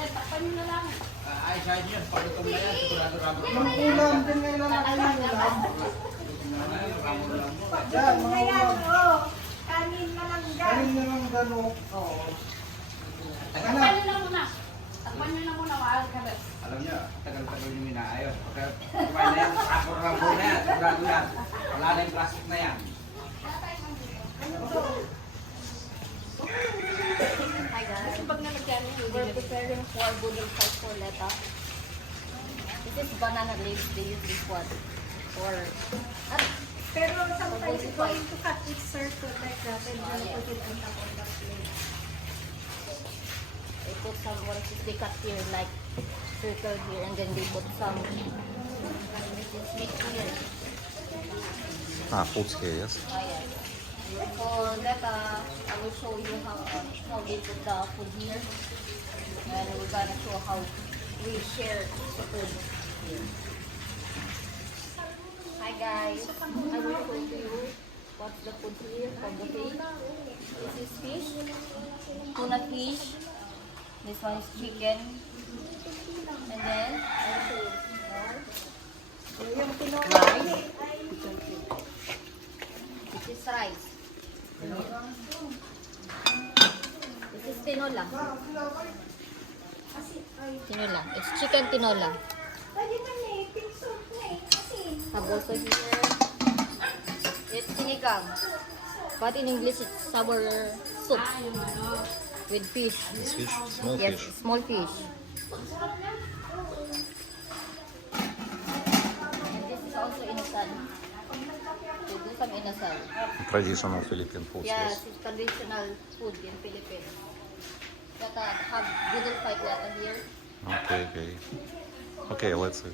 Takpan nyo na lang. Ay, siya yun. Pagkakam na yan. Sigurado-rado. Mangulam din ngayon ang ulam. Yan, mangulam. Kanin na lang dyan. Kanin na lang gano'n. Oo. Takpan nyo na muna. Takpan nyo na muna. Mahal ka ba? Alam niyo, tagal-tagal yung inaayos. Pagka kumain na yan, rapor-rapor na yan. Sigurado yan. Wala na yung plastic na yan. Hi guys. Pag nalagyan nyo, we're preparing for boodle fight for leta. This is banana leaves. They use this one. For... Pero sometimes it's going to cut it circle like that and then put it on top of the plate. They put some, what is this? They cut here like circle here and then they put some meat here. Food here, yes? Oh, yes. For that, I will show you how they put the food here. And we're gonna show how we share the food here. Hi guys, I will show you what's the food here for the fish. This is fish, tuna fish. This one is chicken. And then, I will show you more. Rice. This is rice. This is tinola. Tinola. It's chicken tinola. Pwede man eh, pink soup na eh. Kasi, Have also here. It's sinigang. But in English, it's sour soup with fish. This fish, small Yes, fish. small fish. And this is also inasal. To do some inasal. Traditional Philippine food, Yes, yes. it's traditional food in Philippines. That have good fight letter here. Okay, okay. Okay, let's see.